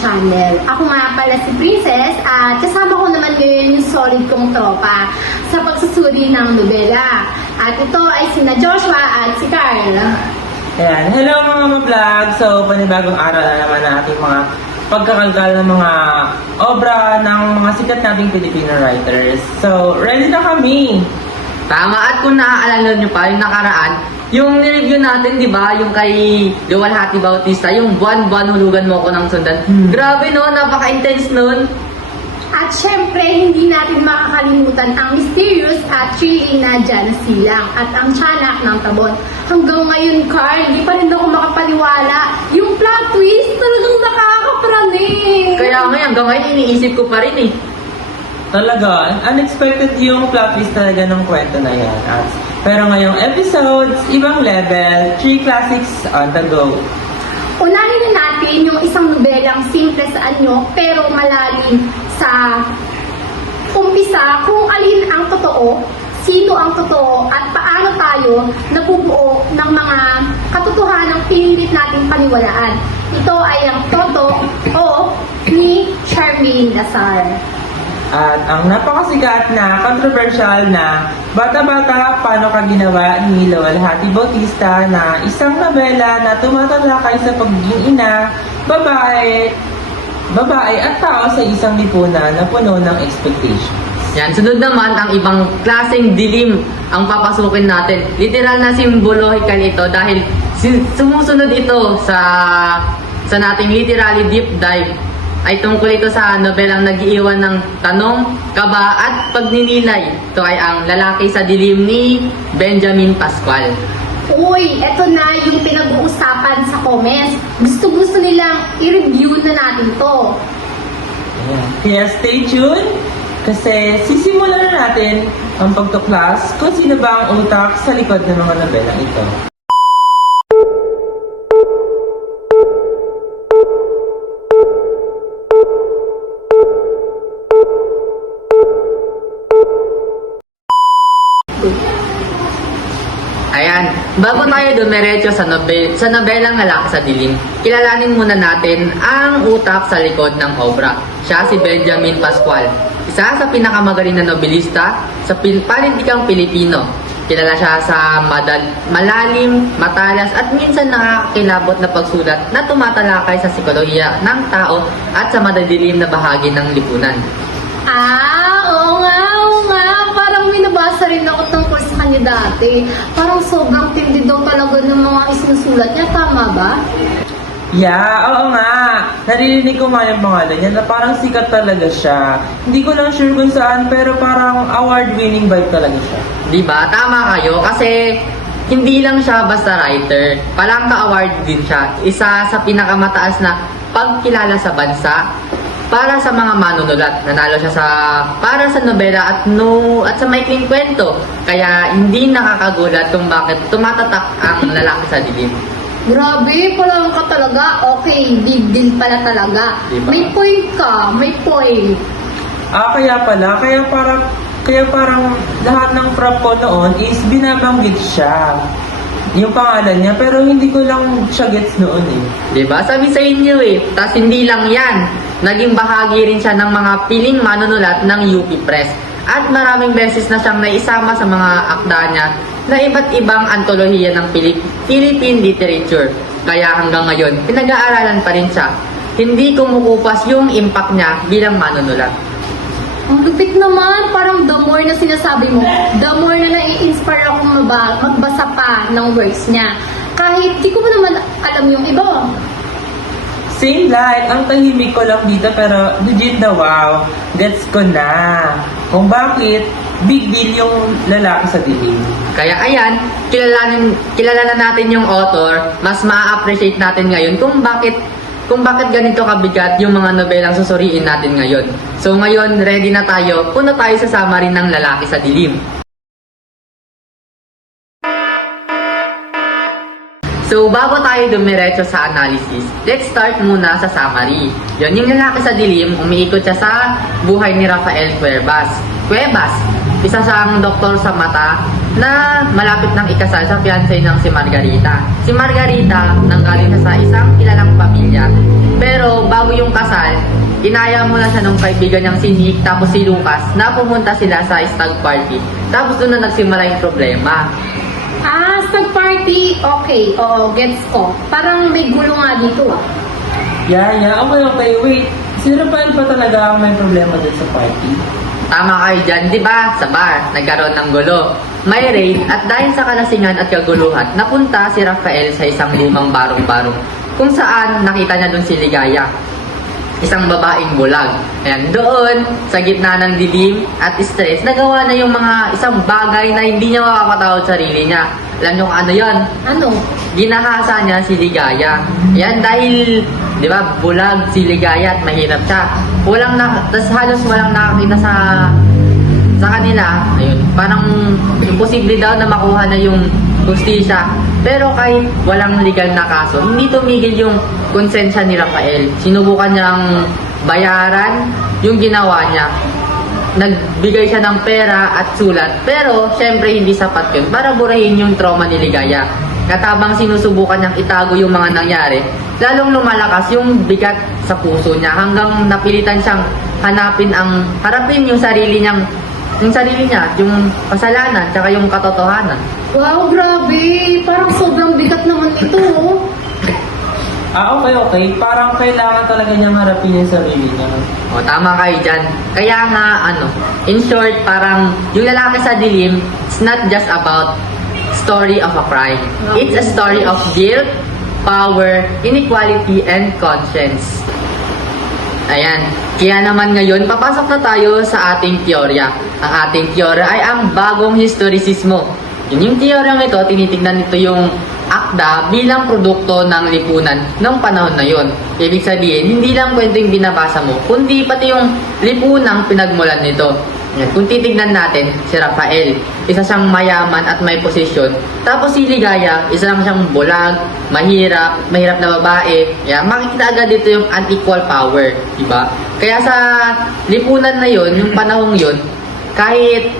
channel. Ako nga pala si Princess at kasama ko naman ngayon yung solid kong tropa sa pagsusuri ng nobela. At ito ay sina Joshua at si Carl. Ayan. Hello mga ma-vlog! So, panibagong araw na naman ang ating mga pagkakalkal ng mga obra ng mga sikat nating Filipino writers. So, ready na kami! Tama, at kung naaalala nyo pa, yung nakaraan, yung nireview natin, di ba, yung kay Luwalhati Bautista, yung buwan-buwan hulugan mo ko ng sundan. Grabe no, napaka-intense nun. At syempre, hindi natin makakalimutan ang mysterious at thrilling na Jana Silang at ang tiyanak ng Tabon. Hanggang ngayon, Carl, hindi pa rin ako makapaniwala. Yung plot twist talagang nakakapraning. Kaya hanggang ngayon, iniisip ko pa rin eh. Talaga, unexpected yung plot twist talaga ng kwento na yan. Pero ngayong episodes, ibang level, 3 classics on the go. Unahin na natin yung isang nobelang simple sa anyo pero malalim sa umpisa kung alin ang totoo, sino ang totoo, at paano tayo nabubuo ng mga katotohanang pinilit nating paniwalaan. Ito ay ang Toto o ni Charmaine Lazar. At ang napakasikat na, controversial na Bata-Bata, Paano Ka Ginawa ni Luwalhati Bautista na isang nobela na tumatalakay sa pagiging ina, babae at tao sa isang lipunan na puno ng expectations. Yan, sunod naman ang ibang klaseng dilim ang papasukin natin. Literal na simbolohikal ito dahil sumusunod ito sa nating literally deep dive ay tungkol ito sa nobelang nag-iiwan ng tanong, kaba at pagninilay. Ito ay ang Lalaki sa Dilim ni Benjamin Pascual. Uy, eto na yung pinag-uusapan sa comments. Gusto nilang i-review na natin to. Ayan. Kaya stay tuned kasi sisimulan na natin ang pagtuklas kung sino ba ang utak sa likod ng mga nobelang ito. Ayan, bago tayo dumiretso sa nobelang Lalaki sa Dilim, kilalanin muna natin ang utak sa likod ng obra. Siya si Benjamin Pascual, isa sa pinakamagaling na nobelista sa panintikang Pilipino. Kilala siya sa malalim, matalas at minsan nakakakilabot na pagsulat na tumatalakay sa psikolohiya ng tao at sa madadilim na bahagi ng lipunan. Oo nga. Parang minabasa rin ako tungkol sa kanya dati. Parang sobrang tindi daw talaga ng mga isinusulat niya. Tama ba? Yeah, oo nga. Naririnig ko nga yung pangalan niya na parang sikat talaga siya. Hindi ko lang sure kung saan pero parang award-winning vibe talaga siya. Diba? Tama kayo kasi hindi lang siya basta writer. Palangka Award din siya. Isa sa pinakamataas na pagkilala sa bansa para sa mga manunulat. Nanalo siya para sa nobela at sa maikling kwento. Kaya hindi nakakagulat kung bakit tumatatak ang Lalaki sa Dilim. Grabe, palang ka talaga. Okay, big deal pala talaga. Diba? May point ka, may point. Kaya pala. Kaya parang lahat ng prop ko noon is binabanggit siya. Yung pangalan niya, pero hindi ko lang siya gets noon eh. Diba? Sabi sa inyo eh. Tas hindi lang yan. Naging bahagi rin siya ng mga piling manunulat ng UP Press. At maraming beses na siyang naisama sa mga akda niya na iba't ibang antolohiya ng Philippine literature. Kaya hanggang ngayon, pinag-aaralan pa rin siya. Hindi kumukupas yung impact niya bilang manunulat. Ang lupit naman, parang the more na sinasabi mo, the more na nai-inspire ako magbasa pa ng works niya. Kahit di ko naman alam yung iba. Same like, ang tahimik ko lang dito pero legit na wow, gets ko na. Kung bakit, big deal yung Lalaki sa Dilim. Kaya ayan, kilala na natin yung author, mas ma-appreciate natin ngayon kung bakit ganito kabigat yung mga nobelang susuriin natin ngayon. So ngayon, ready na tayo, punta tayo sa summary ng Lalaki sa Dilim. So bago tayo dumiretso sa analysis, let's start muna sa summary. Yun, yung Lalaki sa Dilim, umiikot siya sa buhay ni Rafael Cuevas, isa siyang doktor sa mata na malapit ng ikasal sa fiancé ng si Margarita. Si Margarita nanggaling siya sa isang kilalang pamilya. Pero bago yung yung kasal, inaya mo na siya nung kaibigan niyang si Nick, tapos si Lucas, na pumunta sila sa stag party. Tapos doon na nagsimula yung problema. Stag party, okay, oo, gets ko. Parang may gulo nga dito Okay, wait. Si Rafael pa talaga ang may problema dun sa party? Tama kayo dyan, di ba? Sa bar, nagkaroon ng gulo. May raid at dahil sa kalasingan at kaguluhan, napunta si Rafael sa isang lumang barong-barong kung saan nakita niya doon si Ligaya, isang babaeng bulag. Ayan, doon, sa gitna ng dilim at stress, nagawa na yung mga isang bagay na hindi niya makapatawad sarili niya. Alam niyo kung ano yun? Ano? Ginahasa niya si Ligaya. Yan dahil, di ba, bulag si Ligaya at mahirap siya. Tas halos walang nakakita sa kanila. Ayun, parang imposible daw na makuha na yung hustisya. Pero kahit walang legal na kaso, hindi tumigil yung konsensya ni Rafael. Sinubukan niyang bayaran yung ginawa niya. Nagbigay siya ng pera at sulat, pero syempre hindi sapat yun para burahin yung trauma ni Ligaya. Katabang sinusubukan niyang itago yung mga nangyari, lalong lumalakas yung bigat sa puso niya hanggang napilitan siyang harapin yung sarili niya, yung kasalanan, tsaka yung katotohanan. Wow, grabe! Parang sobrang bigat naman ito. Okay. Parang kailangan talaga niyang harapin yung sarili niya. O, tama kayo dyan. Kaya nga, in short, parang yung lalaki sa dilim, it's not just about story of a crime. It's a story of guilt, power, inequality, and conscience. Ayan. Kaya naman ngayon, papasok na tayo sa ating teorya. Ang ating teorya ay ang bagong historisismo. Yun yung teoryang ito, tinitingnan nito yung akda bilang produkto ng lipunan ng panahon na yon. Ibig sabihin, hindi lang kwento yung binabasa mo, kundi pati yung lipunang pinagmulan nito. Yan. Kung titignan natin, si Rafael, isa siyang mayaman at may posisyon. Tapos si Ligaya, isa lang siyang bulag, mahirap na babae. Yan. Makikita agad dito yung unequal power. Diba? Kaya sa lipunan na yon, yung panahong yon, kahit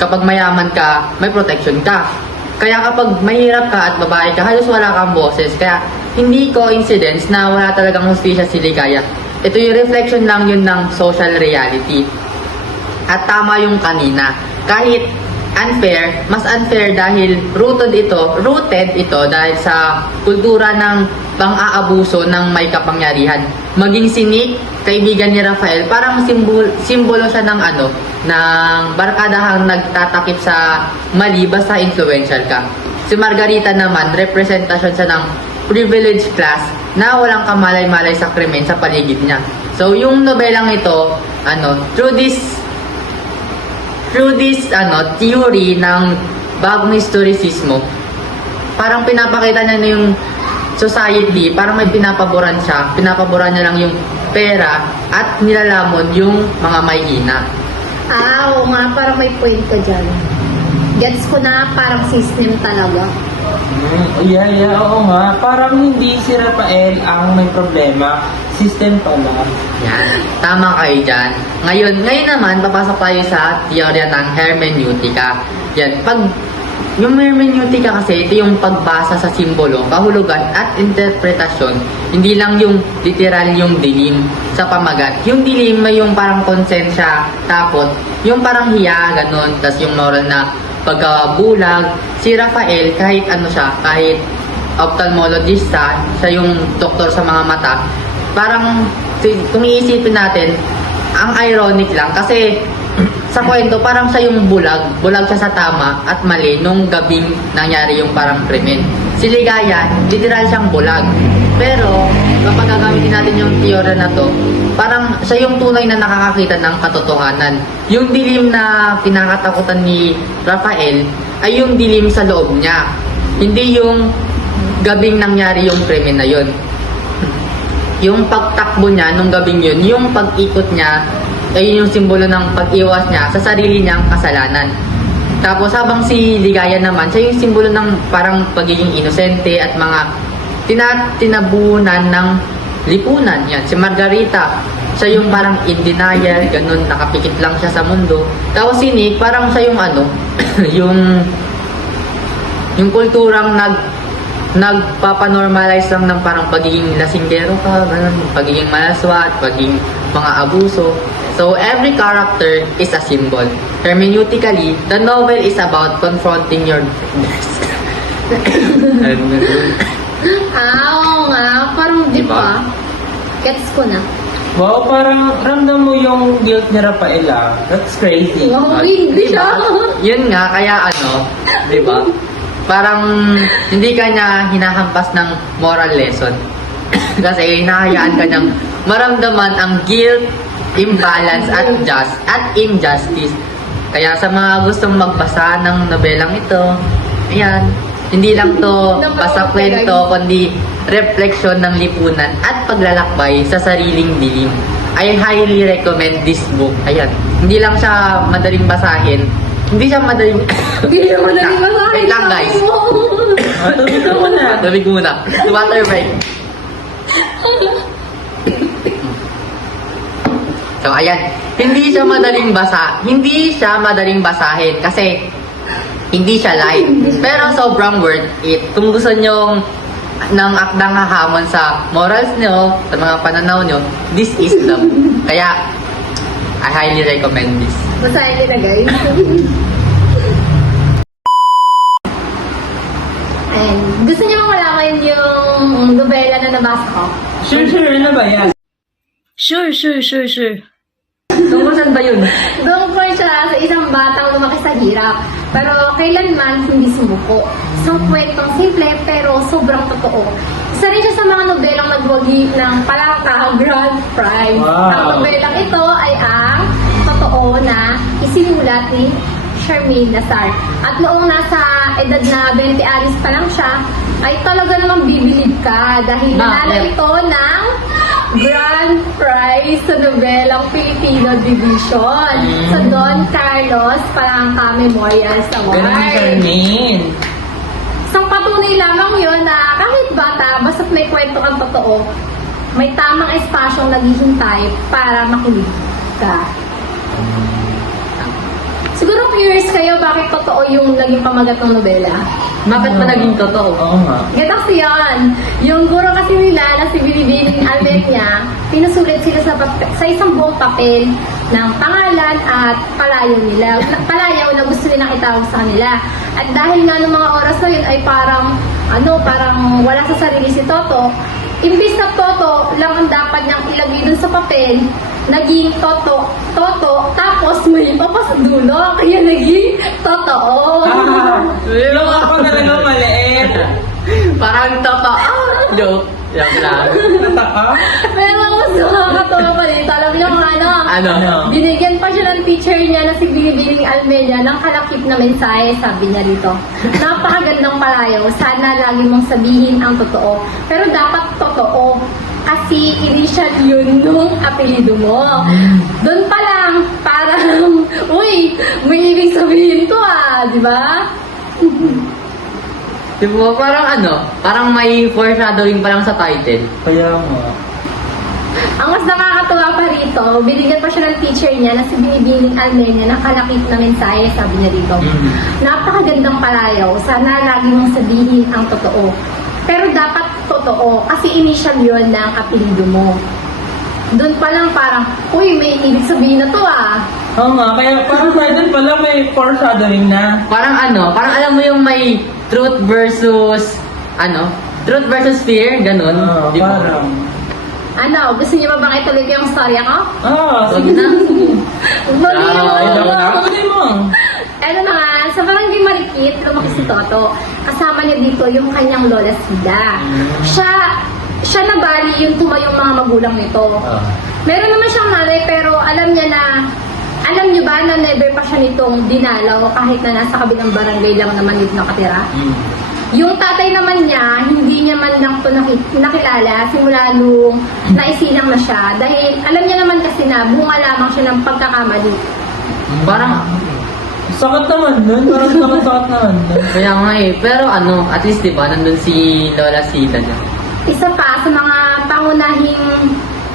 kapag mayaman ka, may protection ka. Kaya kapag mahirap ka at babae ka, halos wala kang boses. Kaya hindi coincidence na wala talagang hustisya si Ligaya. Ito yung reflection lang yun ng social reality. At tama yung kanina. Kahit unfair, mas unfair dahil rooted ito dahil sa kultura ng pang-aabuso ng may kapangyarihan. Maging si Nick, kaibigan ni Rafael, parang simbolo siya ng ng barkadahang nagtatakip sa mali basta influential ka. Si Margarita naman, representasyon siya ng privileged class na walang kamalay-malay sa krimen sa paligid niya. So yung nobelang ito, through this theory ng bagong historisismo, parang pinapakita niya na yung society, parang may pinapaboran niya lang yung pera at nilalamon yung mga mahihina. Oo nga, parang may point ka dyan. Gets ko na, parang system talaga. Oo nga. Parang hindi si Rafael ang may problema. System pala. Yan. Tama kayo dyan. Ngayon naman, papasok tayo sa teorya ng hermeneutika. Yan. Yung hermeneutika kasi, ito yung pagbasa sa simbolo, kahulugan at interpretasyon. Hindi lang yung literal yung dilim sa pamagat. Yung dilim may yung parang konsensya, takot, yung parang hiya, ganun. Tapos yung moral na pagkabulag. Si Rafael, kahit kahit ophthalmologist siya yung doktor sa mga mata, parang kung iisipin natin, ang ironic lang kasi sa kwento parang siya yung bulag siya sa tama at mali nung gabing nangyari yung parang krimen. Si Ligaya, literal siyang bulag. Pero kapag gagamitin natin yung teorya na to, parang siya yung tunay na nakakakita ng katotohanan. Yung dilim na kinakatakutan ni Rafael ay yung dilim sa loob niya, hindi yung gabing nangyari yung krimen na yun. Yung pagtakbo niya nung gabing yun, yung pag-ikot niya, ay yung simbolo ng pag-iwas niya sa sarili niyang kasalanan. Tapos habang si Ligaya naman, siya yung simbolo ng parang pagiging inosente at mga tinabunan ng lipunan. Yan. Si Margarita, siya yung parang in denial, ganun, nakapikit lang siya sa mundo. Tapos si Nick, parang siya yung yung kulturang nagpapanormalize lang ng parang pagiging lasinggero ka, ganun, pagiging malaswat, pagiging mga abuso. So, every character is a symbol. Hermeneutically, the novel is about confronting your Oo nga, parang di Diba? ba? Gets ko na. Wow, parang ramdam mo yung guilt ni Rafaela. That's crazy. Wow, hindi siya. Yun nga, kaya ano, di ba? Parang hindi ka niya hinahampas ng moral lesson. Kasi hinahayaan ka niyang maramdaman ang guilt, imbalance at injustice. Kaya sa mga gustong magbasa ng nobelang ito, ayan, hindi lang to basta kwento, kundi refleksyon ng lipunan at paglalakbay sa sariling dilim. I highly recommend this book. Ayan, hindi lang siya madaling basahin. Hindi siya madaling... Hindi siya madaling masahin. Wait lang, guys. Tubig ka muna. Tubig muna. Water break. So, ayan. Hindi siya madaling basahin kasi hindi siya light. Pero sobrang worth it. Kung gusto nyong ng akdang hahamon sa morals nyo, sa mga pananaw nyo, this is the book. Kaya, I highly recommend this. Basahin nila, guys. And gusto niyo bang malaman yung nobela na nabasa ko? Sure, ano ba yan? Sure. Tungkol saan ba yun? Doon po siya sa isang batang lumaki sa hirap, pero kailanman hindi sumuko. Isang kwentong simple pero sobrang totoo. Isa rin siya sa mga nobelang nagwagi ng Palaka Grand Prize. Wow. Ang nobelang ito ay ang totoo na isinulat ni Charmaine Nazar. At noong nasa edad na 20 anos pa lang siya, ay talaga namang bibilib ka dahil nanalo Bakit? ito ng Grand Prize sa nobelang Filipino Division sa Don Carlos Palanca Memorial Award. Ganun ni Charmaine. Isang patunay lamang yun na kahit bata, basta't may kwento kang totoo, may tamang espasyong naghihintay para makinig ka. Siguro curious kayo bakit totoo yung naging pamagat ng nobela. Bakit ba naging totoo? Oo nga. Get kasi yan. Yung guro kasi nila na si Binibining Almeña, pinusulit sila sa isang buong papel ng pangalan at palayaw na gusto nilang itawag sa kanila. At dahil nga ng mga oras na yun ay parang wala sa sarili si Toto, imbis na Toto lang ang dapat niyang ilagay dun sa papel, naging Toto, tapos may papa sa dulo, kaya naging Totoo. Yung ako talagang maliit. Parang totoo. Joke. Joke lang. Nataka? Pero mas nakakatawa pa dito. Alam niyo kung ano? Ano? Binigyan pa siya ng teacher niya na si Binibining Almeña ng kalakip na mensahe, sabi niya rito. Napakagandang palayaw. Sana lagi mong sabihin ang totoo. Pero dapat totoo. Kasi initial yun nung apelido mo. Doon pa lang, parang, uy, may ibig sabihin to di ba? Diba, parang may foreshadowing pa lang sa title. Kaya nga. Ang mas nakakatuwa pa rito, binigyan pa siya ng teacher niya na si Binibining Almeña ng kalakip na mensahe, sabi niya rito. Napakagandang palayaw, sana lagi mong sabihin ang totoo. Pero dapat totoo, kasi initial yun ng apelido mo. Doon pa lang parang, uy, may ibig sabihin na to Oo nga, kaya parang title pala may foreshadowing na. Parang alam mo yung may truth versus fear, ganun. Oo, Di ba? parang. Ano, gusto niyo ba bang ituloy ko yung storya ko? Wag Sige na. Bali Ay, mo! dapat ako mo. Ano na nga, sa Barangay Marikit, lumaki si Toto. Kasama niya dito yung kanyang lola Sida. Siya na bali yung tumayong mga magulang nito. Meron naman siyang nanay pero alam niyo ba na never pa siya nitong dinalaw kahit na nasa kabilang barangay lang naman dito nakatira? Yung tatay naman niya, hindi niya man lang ito nakilala simula nung naisilang na siya. Dahil alam niya naman kasi na bunga lamang siya ng pagkakamali. Parang, Sakit naman nun. Parang sakit naman nun. kaya nga pero at least diba, nandun si Lola Sita niya. Isa pa sa mga pangunahing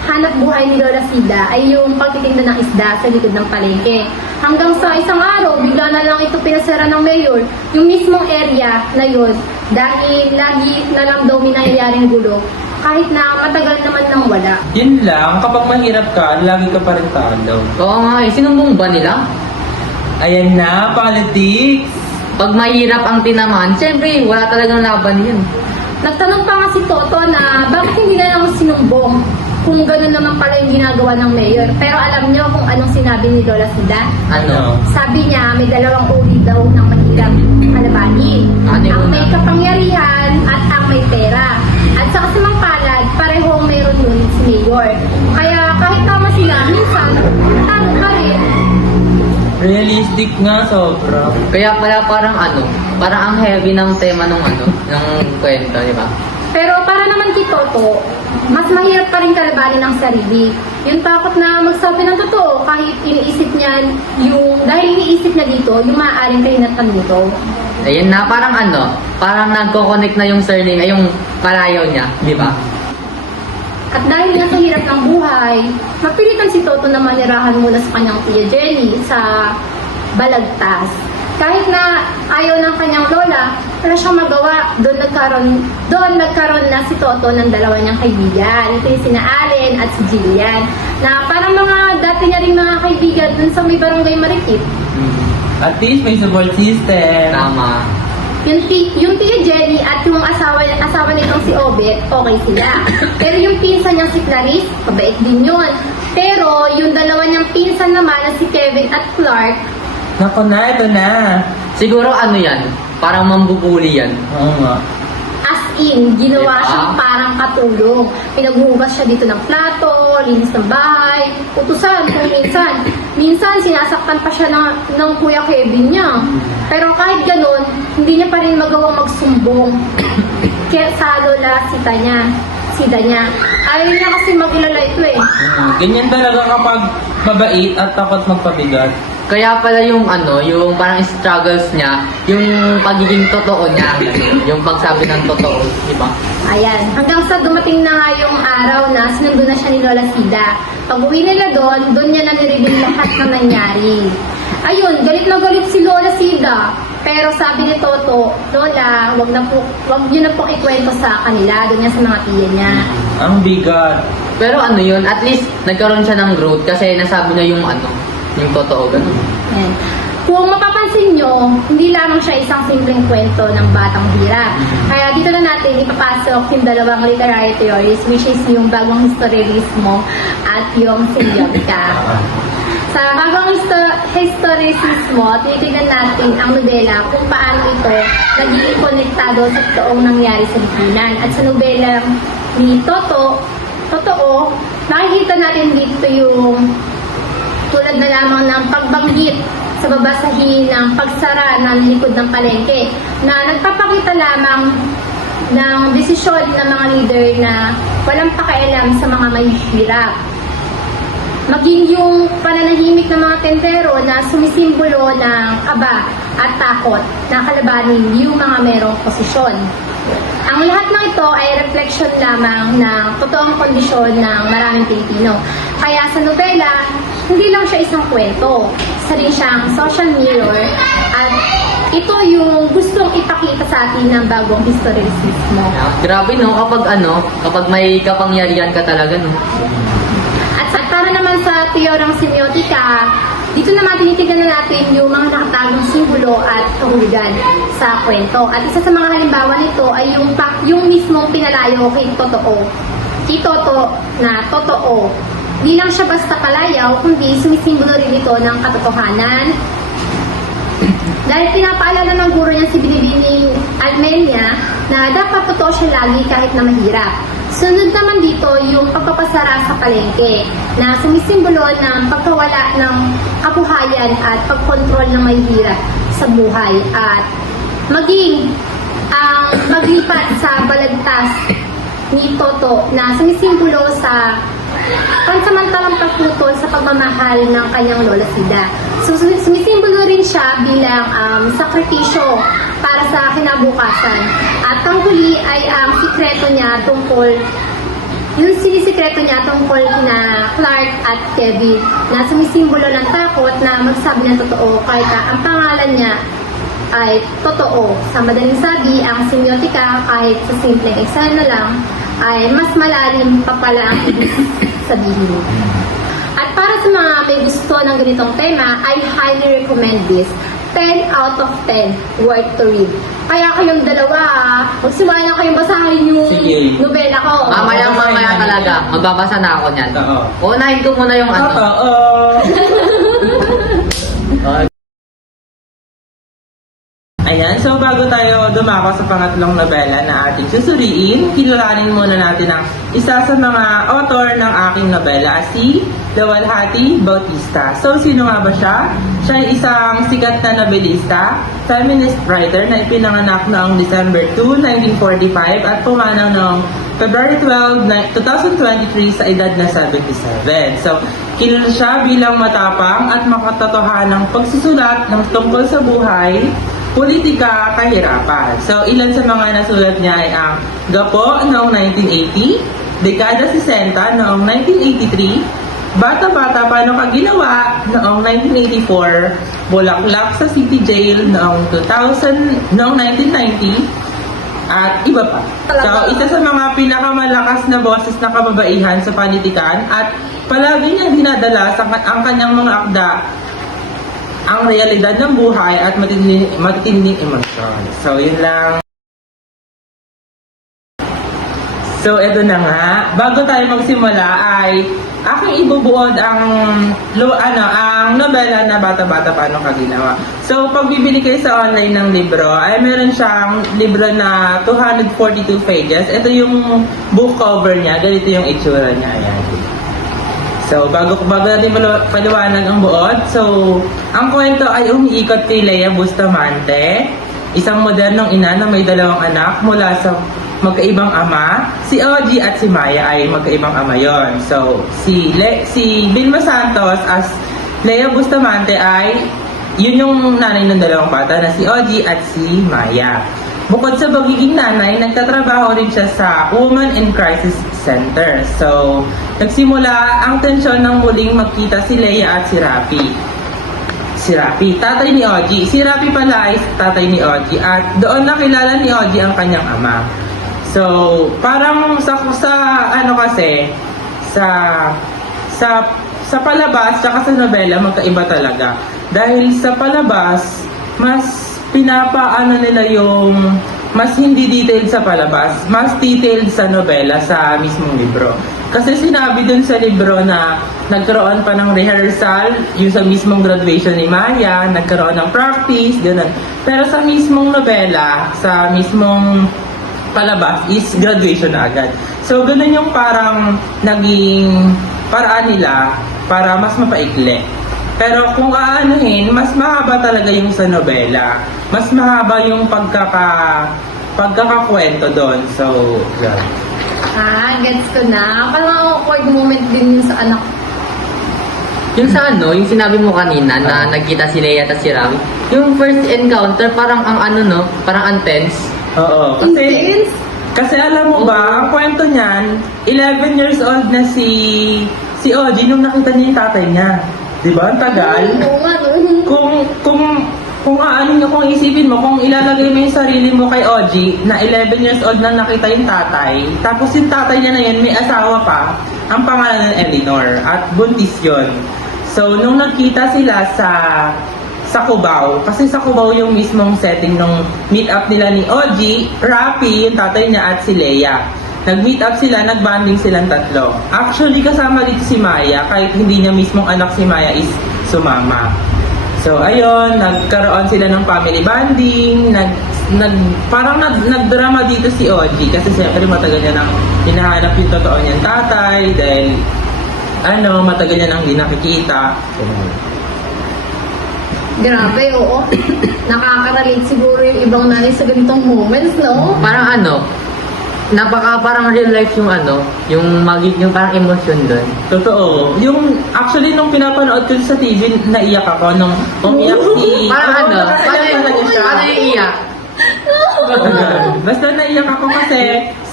hanap buhay ni Lola Sida ay yung pagtitinda ng isda sa likod ng palengke. Hanggang sa isang araw, bigla na lang ito pinasara ng mayor. Yung mismong area na yun, Dahil lagi na lang daw may nangyayaring gulo kahit na matagal naman nang wala. Yun lang, kapag mahirap ka, lagi ka pa rin talo. Oo nga eh, sinumbong ba nila? Ayan na, politics! Pag mahirap ang tinamaan, syempre wala talagang laban yun. Nagtanong pa nga si Toto na bakit hindi na lang sinumbong kung gano'n naman pala yung ginagawa ng mayor. Pero alam nyo kung anong sinabi ni Lola Sida? Ano? Sabi niya may dalawang uri daw ng mahirap kalabanin. Ano yun? Ang may kapangyarihan at ang may pera. At sa kasamang palad, parehong mayroon yun si mayor. Kaya kahit tama sila, minsan, talo pa rin. Realistic nga, sobra. Kaya pala parang ang heavy ng tema ng ng kwento, di ba? Pero para naman kay Toto, mas mahirap pa rin kalabanin ng sarili. Yung takot na magsabi ng totoo kahit iniisip niya dahil iniisip niya dito, yung maaaring kahinatan nito. Ayun na, parang nagko-connect na yung surname, ay yung palayaw niya, di ba? At dahil nga sa hirap ng buhay, napilitan si Toto na manirahan muna sa kanyang tia Jenny sa Balagtas. Kahit na ayaw ng kanyang lola, wala siyang magawa. Doon nagkaroon na si Toto ng dalawa niyang kaibigan. Ito yung sina Allen at si Jillian. Na parang mga dati niya rin mga kaibigan dun sa may barangay Marikit. At least may support system. Tama. Yung tia Jenny at yung asawa nitong si Obet, okay sila. Pero yung pinsan niyang si Clarice, mabait din yun. Pero yung dalawa niyang pinsan naman na si Kevin at Clark, Naku na, ito na. Siguro yan, parang mambubuli yan. Oo nga. as in, ginawa Diba? siyang parang katulong. Pinaghuhugas siya dito ng plato, linis ng bahay, utusan kung minsan. Minsan, sinasaktan pa siya ng Kuya Kevin niya. Pero kahit ganun, hindi niya pa rin magawang magsumbong kaya sa lola sida niya. Ayaw niya kasi mag-ilala ito eh. Ganyan talaga kapag mabait at takot magpabigat. Kaya pala yung yung parang struggles niya, yung pagiging totoo niya, yung pagsabi ng totoo, di ba? Ayan. Hanggang sa dumating na nga yung araw na sinundo na siya ni Lola Sida. Pag uwi nila doon niya na nireveal lahat na nangyari. Ayun, galit na galit si Lola Sida. Pero sabi ni Toto, Lola, wag niyo na po ikwento sa kanila, doon niya sa mga tiya niya. Ang bigat. Pero yun, at least nagkaroon siya ng growth kasi nasabi niya yung yung totoo, ganun. Ayan. Kung mapapansin nyo, hindi lamang siya isang simpleng kwento ng batang hirap. Kaya dito na natin ipapasok yung dalawang literary theories, which is yung bagong historismo at yung semiotica. Sa bagong historismo, tinitignan natin ang nobela kung paano ito nagiging konektado sa totoong nangyari sa lipunan. At sa nobela ni Totoo, makikita natin dito yung tulad na lamang ng pagbanggit sa babasahin ng pagsara ng likod ng palengke na nagpapakita lamang ng desisyon ng mga leader na walang pakialam sa mga mahihirap. Maging yung pananahimik ng mga tendero na sumisimbolo ng kaba at takot na kalabanin yung mga merong posisyon. Ang lahat ng ito ay reflection lamang ng totoong kondisyon ng maraming Pilipino. Kaya sa nobela, hindi lang siya isang kwento. Isa rin siyang social mirror at ito yung gustong ipakita sa atin ng bagong historismo. Grabe no, kapag may kapangyarihan ka talaga no. At para naman sa teoryang semiotika, dito naman tinitignan na natin yung mga nakatagong simbolo at kahulugan sa kwento. At isa sa mga halimbawa nito ay yung mismong pinalayo kay Totoo. Kay Toto na totoo. Di lang siya basta palayaw, kundi sumisimbolo rin ito ng katotohanan. Dahil pinapaalala ng guro niya si Binibining Almelia na dapat totoo siya lagi kahit na mahirap. Sunod naman dito yung pagpapasara sa palengke na sumisimbolo ng pagkawala ng kabuhayan at pagkontrol ng mahihirap sa buhay at maging ang maglipat sa balagtas ni Toto na sumisimbolo sa pansamantalang pagputol sa pagmamahal ng kanyang Lola Sida. So, sumisimbolo rin siya bilang sakripisyo para sa kinabukasan. At ang huli ay ang sikreto niya tungkol yung sinisikreto niya tungkol na Clark at Kevin na sumisimbolo ng takot na magsabi ng totoo kahit ang pangalan niya ay totoo. Sa madaling sabi, ang semiotika kahit sa simpleng eksena lang ay mas malalim pa pala ang ibig sabihin. At para sa mga may gusto ng ganitong tema, I highly recommend this. 10 out of 10 worth to read. Kaya kayong dalawa, magsimula na kayong basahin yung Sige. nobela ko. Mamaya talaga, magbabasa na ako niyan. Oo. Unahin ko muna yung ano. Oo. Ayan, so bago tayo dumako sa pangatlong nobela na ating susuriin, kilalanin muna natin ang isa sa mga author ng aking nobela, si Luwalhati Bautista. So, sino nga ba siya? Siya ay isang sikat na nobelista, feminist writer na ipinanganak noong December 2, 1945 at pumanaw noong February 12, 2023 sa edad na 77. So, kilala siya bilang matapang at makatotohanang pagsusulat ng tungkol sa buhay, politika, kahirapan. So, ilan sa mga nasulat niya ay ang Gapo noong 1980, Dekada 60 noong 1983, Bata-Bata Paano Ka Ginawa noong 1984, Bulaklak sa City Jail noong 1990, at iba pa. So, isa sa mga pinakamalakas na boses na kababaihan sa panitikan at palagi niyang dinadala sa ang kanyang mga akda ang realidad ng buhay at matitinding emosyon. So, yun lang. So, eto na nga. Bago tayo magsimula ay aking ibubuod ang nobela na Bata-Bata Paano Ka Ginawa. So, pag bibili kayo sa online ng libro, ay meron siyang libro na 242 pages. Ito yung book cover niya. Ganito yung itsura niya. Ayan. So, bago natin paliwanag ang buod, so, ang kwento ay umiikot kay Lea Bustamante, isang modernong ina na may dalawang anak mula sa magkaibang ama. Si Ogie at si Maya ay magkaibang ama yon. So, si Vilma Santos as Lea Bustamante ay, yun yung nanay ng dalawang bata na si Ogie at si Maya. Bukod sa pagiging nanay, nagtatrabaho rin siya sa Women in Crisis Center. So, nagsimula ang tensyon ng muling magkita si Lea at si Rafi. Si Rafi, tatay ni Ogie. Si Rafi pala ay tatay ni Ogie at doon nakilala ni Ogie ang kanyang ama. So, parang sa palabas at sa nobela magkaiba talaga. Dahil sa palabas, mas pinapaano nila yung mas hindi detailed sa palabas, mas detailed sa nobela sa mismong libro. Kasi sinabi dun sa libro na nagkaroon pa ng rehearsal, yung sa mismong graduation ni Maya, nagkaroon ng practice, gano'n. Pero sa mismong nobela, sa mismong palabas is graduation na agad. So, ganun yung parang naging paraan nila para mas mapaikli. Pero kung aanuhin, mas mahaba talaga yung sa nobela. Mas mahaba yung pagkakakwento doon. So, yeah. Gets ko na. Parang awkward moment din yun sa anak. Yung sa yung sinabi mo kanina na nagkita si Lea at si Rafi, yung first encounter, parang parang intense. Oo. Intense? Kasi alam mo ba, ang kwento niyan, 11 years old na si Ogie nung nakita niya yung tatay niya. Diba? Ang tagal. Oo nga. Kung isipin mo, kung ilalagay mo yung sarili mo kay Ogie, na 11 years old na nakita yung tatay, tapos yung tatay niya na yun, may asawa pa, ang pangalan ng Eleanor, at buntis yun. So, nung nagkita sila sa Cubao, kasi sa Cubao yung mismong setting nung meet up nila ni Ogie, Rafi, yung tatay niya, at si Lea. Nag-meet up sila, nag-bonding silang tatlo. Actually, kasama dito si Maya, kahit hindi niya mismong anak si Maya is sumama. So, ayun, nagkaroon sila ng family bonding, parang nagdrama dito si Ogie, kasi siyempre matagal niya nang hinahanap yung totoo niyang tatay, dahil, matagal niya nang hindi nakikita. Grabe, oo. Nakaka-relate siguro yung ibang nanay sa ganitong moments, no? Parang parang real life yung magiging parang emosyon doon. Totoo. Actually, nung pinapanood ko sa TV, naiyak ako nung umiyak si... Parang talaga siya. Paano yung iyak? Basta naiyak ako kasi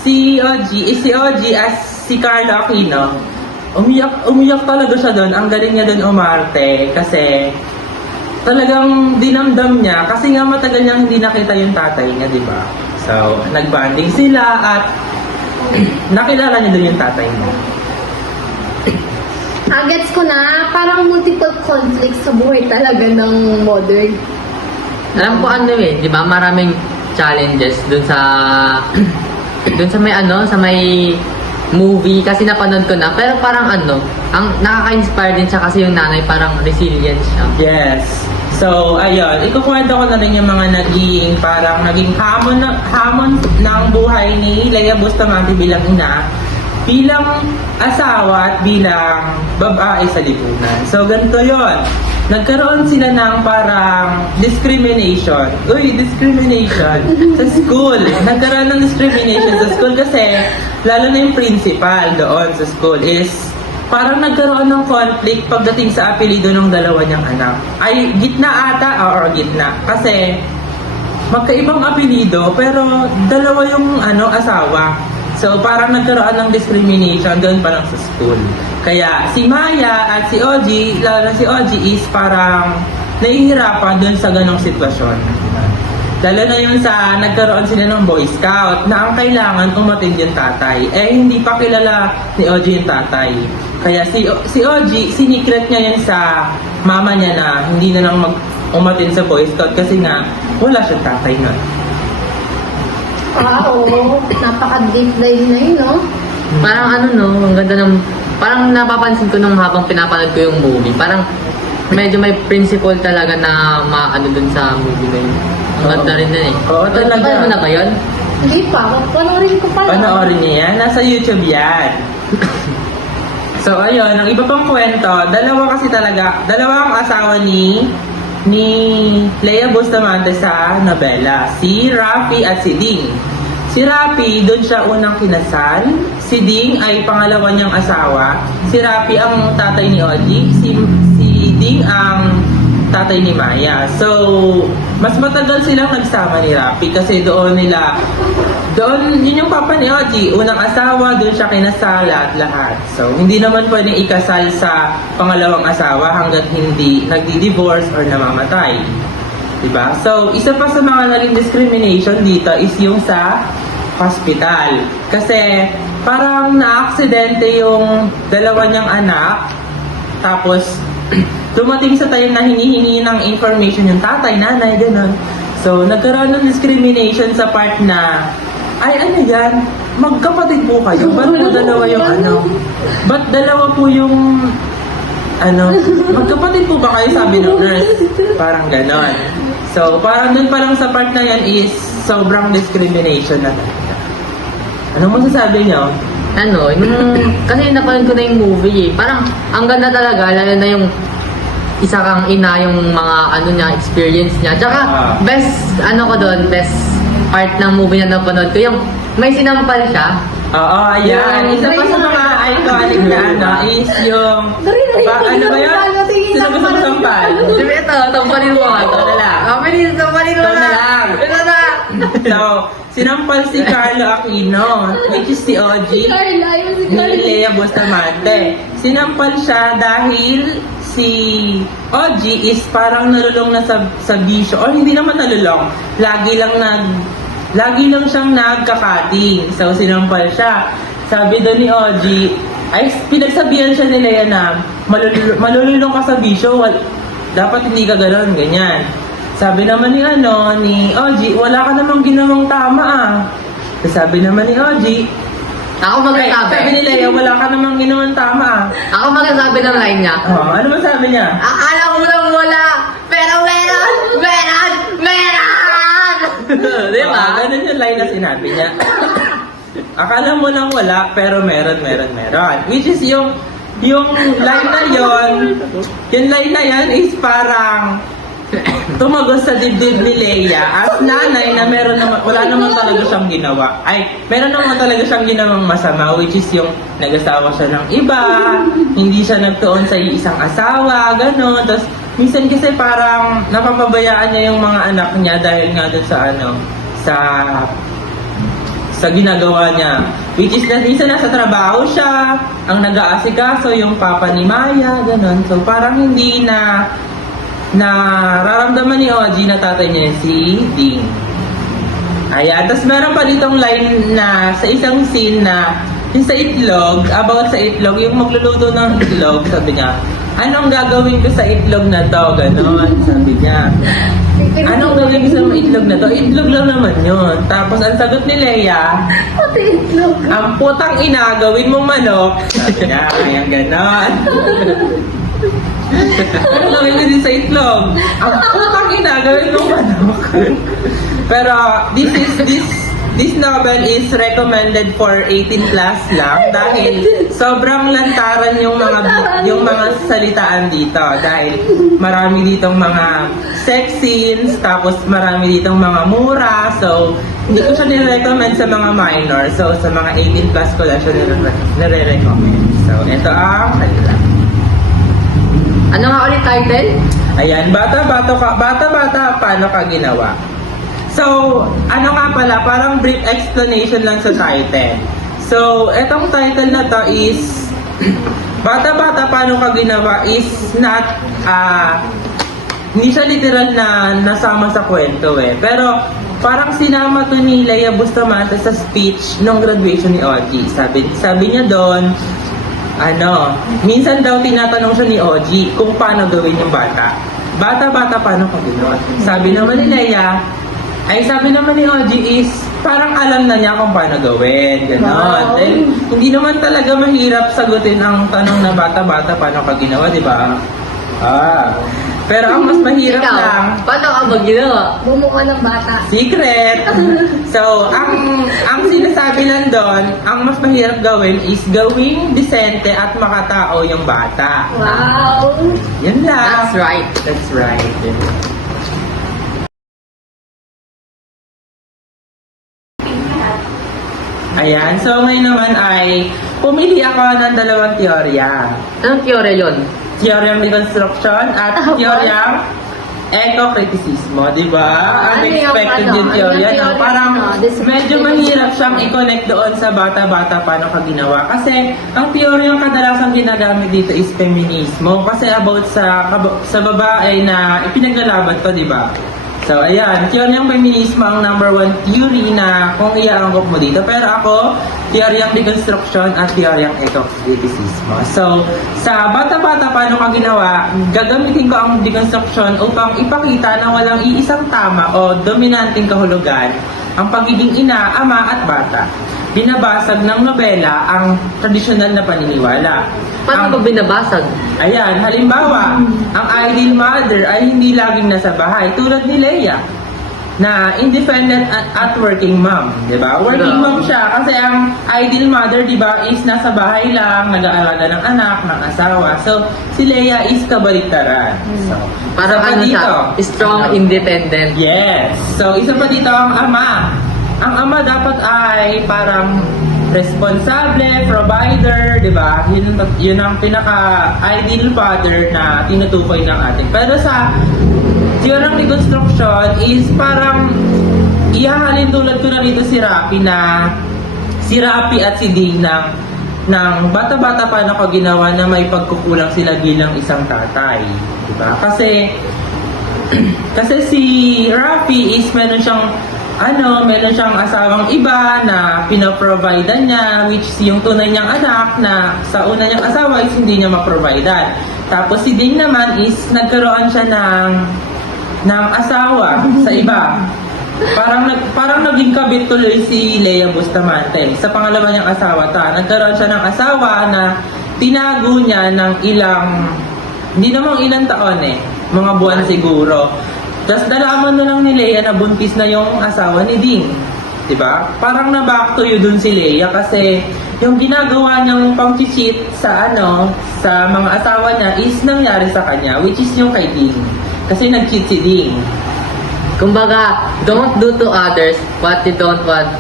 si Ogie as si Carlo Aquino, umiyak talaga siya doon. Ang galing niya doon umarte kasi talagang dinamdam niya kasi nga matagal niyang hindi nakita yung tatay niya, di ba? So, nagbanding sila at nakilala niya doon yung tatay niya. Gets ko na, parang multiple conflicts sa buhay talaga ng mother. Alam ko ano eh, di ba? Maraming challenges dun sa sa may movie kasi napanood ko na. Pero parang ang nakaka-inspire din siya kasi yung nanay parang resilient siya. Yes. So, ayun, ikukwento ko na rin yung mga naging hamon ng buhay ni Lea Bustamante bilang ina, bilang asawa at bilang babae sa lipunan. So, ganito yon. Nagkaroon sila ng parang discrimination. Discrimination sa school. Nagkaroon ng discrimination sa school kasi lalo na yung principal doon sa school is parang nagkaroon ng conflict pagdating sa apelido ng dalawa niyang anak. Ay, gitna ata, or gitna. Kasi magkaibang apelido pero dalawa yung asawa. So, parang nagkaroon ng discrimination doon pa lang sa school. Kaya, si Maya at si Oji, lalo na si Oji is parang nahihirapan doon sa ganong sitwasyon. Lalo na yung sa nagkaroon sila ng Boy Scout na ang kailangan umattend yung tatay. Hindi pa kilala ni Oji yung tatay. Kaya si Oji, sinikret niya yun sa mama niya na hindi na lang umattend sa Boy Scout kasi nga wala siyang tatay nun. Oo. Napaka-deep dive na yun, no? Parang ang ganda ng parang napapansin ko nung habang pinapanood ko yung movie. Parang medyo may principle talaga na maano dun sa movie na yun. Ang ganda rin dun eh. Oo, talaga. Napanood mo na ba yun? Hindi pa. Panoorin ko pa lang. Panoorin niya yan. Nasa YouTube yan. So, ayun. Ang iba pang kwento, dalawa ang asawa ni Lea Bustamante sa nobela. Si Rafi at si Ding. Si Rafi, doon siya unang kinasal. Si Ding ay pangalawa niyang asawa. Si Rafi ang tatay ni Oji. Si Ding ang tatay ni Maya. So, mas matagal silang nagsama ni Rafi kasi doon yun yung papa ni Oji. Unang asawa, doon siya kinasal at lahat. So, hindi naman pwedeng ikasal sa pangalawang asawa hanggat hindi nagdi-divorce or namamatay. Diba? So, isa pa sa mga naging discrimination dito is yung sa hospital. Kasi, parang na-aksidente yung dalawa niyang anak. Tapos, dumating sa time na hinihingi ng information yung tatay, nanay, gano'n. So, nagkaroon ng discrimination sa part na, ay, ano yan? Magkapatid po kayo? Ba't po dalawa yung Ba't dalawa po yung magkapatid po ba kayo, sabi ng nurse? Parang ganon. So, parang dun pa lang sa part na yan is sobrang discrimination na talaga. Anong masasabi niyo? Kasi napanood ko na yung movie eh. Parang ang ganda talaga, lalo na yung isa kang ina, yung mga experience niya. Tsaka, best part ng movie na napanood ko, yung may sinampal siya. Oo, ayan. Isa pa sa mga iconic na is yung... ano ba yun? Sino ba sa sampal? Ito, tampalin mo. Ito na lang. Tampalin mo Ito na lang. Ito na. So, sinampal si Carlo Aquino, which is si Oji, ni Lea Bustamante. Sinampal siya dahil si Oji is parang nalulong na sa bisyo. O hindi naman nalulong. Lagi lang siyang nagkakating. So, sinampal siya. Sabi doon ni Oji, ay pinagsabihan siya ni Lea na malululong ka sa bisyo. Dapat hindi ka gano'n, ganyan. Sabi naman ni Oji, wala ka namang ginawang tama Sabi naman ni Oji, ako magsasabi. Sabi ni Lea, wala ka namang ginawang tama Ako magsasabi ng line niya. Ano ba sabi niya? Akala mo lang wala, pero meron! Di ba? Ganun yung line na sinabi niya. Akala mo lang wala, pero meron. Which is yung line na yon, yung line na yan is parang tumagos sa dibdib ni Lea as nanay na wala naman talaga siyang ginawa. Meron naman talaga siyang ginawang masama, which is yung nag-asawa siya ng iba, hindi siya nagtuon sa isang asawa, gano'n. Tapos, minsan kasi parang napapabayaan niya yung mga anak niya dahil nga doon sa ginagawa niya. Which is na minsan nasa trabaho siya, ang nag-aasikaso yung papa ni Maya, gano'n. So, parang hindi nararamdaman ni OG na tatay niya si Ding. Ayan, tapos meron pa ditong line na sa isang scene na yung sa itlog, about sa itlog, yung magluluto ng itlog, sabi niya, anong gagawin ko sa itlog na to? Ganon, sabi niya. Anong gagawin ko sa mga itlog na to? Itlog lang naman yun. Tapos ang sagot ni Leia, Pati itlog. ang putang ina, gawin mong manok. Sabi niya, kayang ganon. Ano gawin ko din sa itlog? Ang putang ina, gawin mong manok. Pero this novel is recommended for 18 plus lang dahil sobrang lantaran yung mga salitaan dito dahil marami ditong mga sex scenes tapos marami ditong mga mura, so hindi ko siya nire-recommend sa mga minor, so sa mga 18 plus ko lang siya nire-recommend. So ito ang kanila. Ano nga ulit title? Ayan, bata-bata, paano ka ginawa? So, ano nga pala, parang brief explanation lang sa title. So, etong title na to is, bata-bata, paano ka ginawa is not, hindi siya literal na nasama sa kwento eh. Pero, parang sinama to ni Leia Bustamante sa speech nung graduation ni OG. Sabi niya doon, minsan daw tinatanong siya ni OG kung paano gawin yung bata. Bata-bata, paano ka ginawa? Sabi naman ni OG is, parang alam na niya kung paano gawin. Ganon. Wow. Dahil hindi naman talaga mahirap sagutin ang tanong na bata-bata, paano ka ginawa, di ba? Pero ang mas mahirap Ikaw, lang, paano ka ba ginawa? Bumukha ng bata. secret. So, ang sinasabi nandun, ang mas mahirap gawin is gawing disente at makatao yung bata. Wow. Yan lang. That's right. That's right. Ayan, so ngayon naman ay pumili ako ng dalawang teorya. Anong teorya yun? Teoryang deconstruction at teoryang eco-criticismo, di ba? Ano Unexpected yung yung teorya, ano, no? Parang descriptive medyo mahirap siyang i-connect doon sa bata-bata paano ka ginawa. Kasi ang teoryang kadalasang ginagamit dito is feminismo. Kasi about sa babae na ipinaglalaban ko, di ba? So, ayan, teoryang feminismo ang number one theory na kung iaangkop mo dito. Pero ako, teoryang deconstruction at teoryang eco-criticismo. So, sa bata-bata, paano ka ginawa, gagamitin ko ang deconstruction upang ipakita na walang iisang tama o dominanteng kahulugan ang pagiging ina, ama at bata. Binabasag ng nobela ang tradisyonal na paniniwala. Paano ba binabasag? Ayan, halimbawa, ang ideal mother ay hindi laging nasa bahay, tulad ni Leia, na independent at working mom, di ba? Working mom siya kasi ang ideal mother, di ba, is nasa bahay lang, nag-aalaga ng anak, ng asawa. So, si Leia is kabaliktaran. So, Parang isa pa ano dito. siya? Strong, independent. Yes. So, isa pa dito ang ama. Ang ama dapat ay parang responsable, provider, di ba? Yun ang pinaka-ideal father na tinutukoy ng atin. Pero sa teoryang reconstruction is parang ihahalin tulad ko na dito si Rapi at si Ding ng bata-bata pa na ginawa na may pagkukulang sila bilang isang tatay. Di ba? Kasi si Rafi is meron siyang asawang iba na pinaprovidean niya, which is yung tunay niyang anak na sa una niyang asawa is hindi niya maprovidean. Tapos si Ding naman is nagkaroon siya ng asawa sa iba. Parang naging kabit tuloy si Leia Bustamante. Sa pangalawa niyang asawa nagkaroon siya ng asawa na tinago niya ng hindi namang ilang taon mga buwan siguro. Tapos nalaman na lang ni Leia na buntis na yung asawa ni Ding. Diba? Parang na-back to you dun si Leia kasi yung ginagawa niyang pang-cheat sa mga asawa niya is nangyari sa kanya, which is yung kay Ding. Kasi nag-cheat si Ding. Kumbaga, don't do to others what you don't want.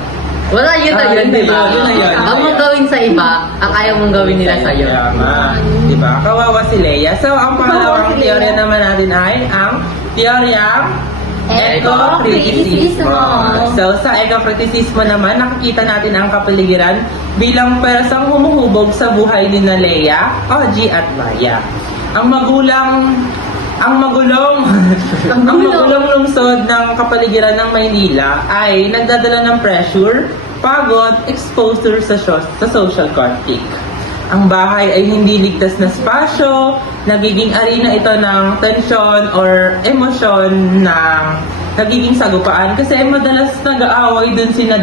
Wala, yun na yun, di ba? Yun na yun. Huwag mong gawin sa iba, ang ayaw mong gawin nila sa'yo. Tama. Diba? Kawawa si Leia. So, ang pangalawang teorya naman natin ay ang teoryang eco-criticismo. So, sa eco-criticismo naman, nakikita natin ang kapaligiran bilang persang humuhubog sa buhay ni na Leia, OG at Maya. Ang magulang Ang magulong ang magulong lungsod ng kapaligiran ng Maynila ay nagdadala ng pressure, pagod, exposure sa social conflict. Ang bahay ay hindi ligtas na spasyo, nagiging arena ito ng tensyon or emosyon ng nagiging sagupaan kasi madalas nag-aaway dun sina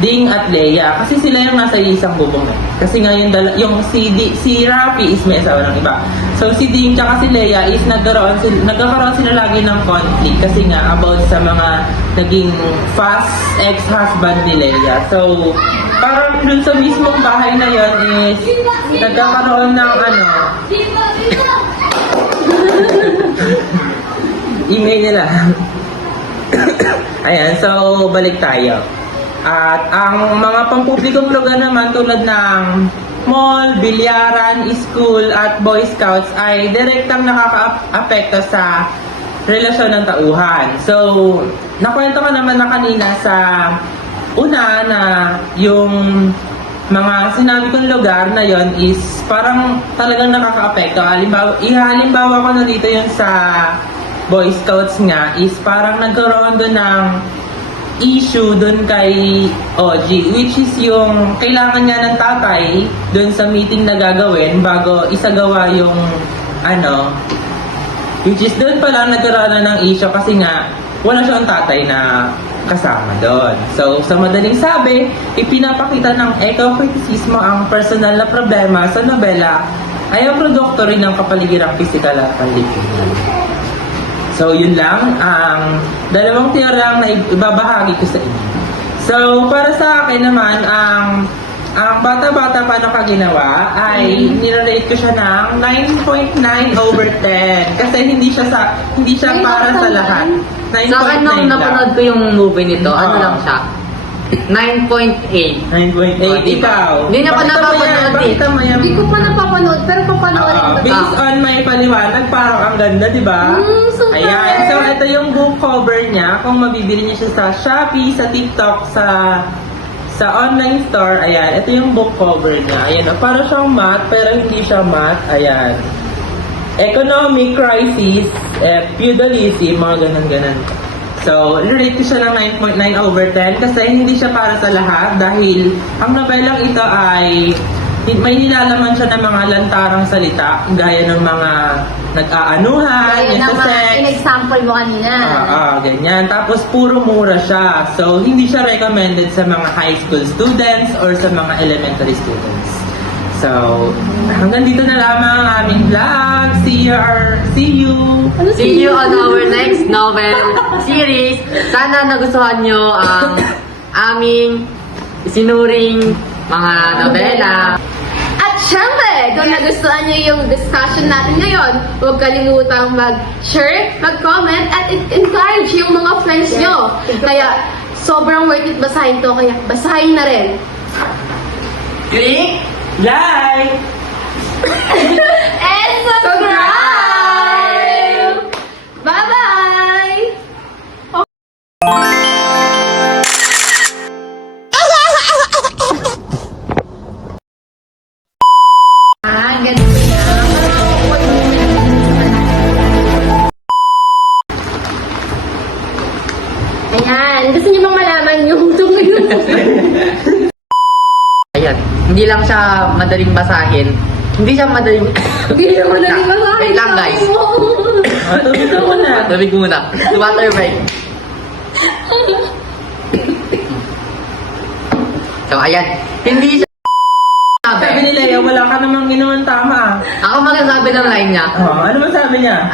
Ding at Leia kasi sila yung nasa isang bubong eh. Kasi nga yung si Rafi is may asawa ng iba. So si Ding tsaka si Leia is nagkakaroon sila lagi ng conflict kasi nga about sa mga naging fast ex-husband ni Leia. So parang dun sa mismong bahay na yon is nagkakaroon ng email nila. Ayan, so balik tayo. At ang mga pampublikong lugar naman tulad ng mall, bilyaran, school at Boy Scouts ay direktang nakaka-apekto sa relasyon ng tauhan. So, nakwento ko naman na kanina sa una na yung mga sinabi kong lugar na yon is parang talagang nakaka-apekto. Halimbawa ko na dito yung sa Boy Scouts nga is parang nagkaroon doon ng issue doon kay OG, which is yung kailangan nga ng tatay doon sa meeting na gagawin bago isagawa yung which is doon pala nagkaroon na ng issue kasi nga wala siyang tatay na kasama doon. So, sa madaling sabi, ipinapakita ng eco-criticismo ang personal na problema sa nobela ay ang produkto rin ng kapaligiran pisikal at panlipunan. So, yun lang ang dalawang teoryang na ibabahagi ko sa inyo. So, para sa akin naman, ang bata-bata paano ka ginawa ay nirelate ko siya ng 9.9 over 10 kasi hindi siya para sa lahat. 9.9 Sa akin nung napanood ko yung movie nito, ano lang siya? 9.8. 9.8. Ikaw? Hindi niya pa napapanood eh. Bakit mo yan? Hindi ko pa napapanood, pero papanoorin ko. Based on my paliwanag, parang ang ganda, di ba? Super! Ayan. So, ito yung book cover niya. Kung mabibili niyo siya sa Shopee, sa TikTok, sa online store, ayan. Ito yung book cover niya. Ayan. Para siyang math, pero hindi siya math. Ayan. Economic crisis, feudalism, mga ganun-ganun. So, relate ko siya ng 9.9 over 10 kasi hindi siya para sa lahat dahil ang nobelang ito ay may nilalaman siya ng mga lantarang salita gaya ng mga nag-aanuhan, Gaya ng mga sex. in-example mo kanina. Ganyan. Tapos puro mura siya. So, hindi siya recommended sa mga high school students or sa mga elementary students. So, hanggang dito na lamang ang aming vlog. See you. See you on our next novel series. Sana nagustuhan nyo ang aming sinuring mga nobela. At syempre, kung nagustuhan nyo yung discussion natin ngayon, huwag kalimutang mag-share, mag-comment, at encourage yung mga friends nyo. Kaya, sobrang worth it basahin to, kaya basahin na rin. Click! Like! And subscribe! Bye-bye! Ganito yan. Ayan. Gusto niyo bang malaman yung tungkol? Ayan. Hindi lang siya madaling basahin. Hindi siya madaling... Hindi niyo madaling basahin. Wait lang, guys. Tubig ka muna. Tubig muna. Water break. So, ayan. Hindi siya... Sabi ni Leia, wala ka namang ginawang tama. Ako magsasabi ng line niya. Ano ba sabi niya?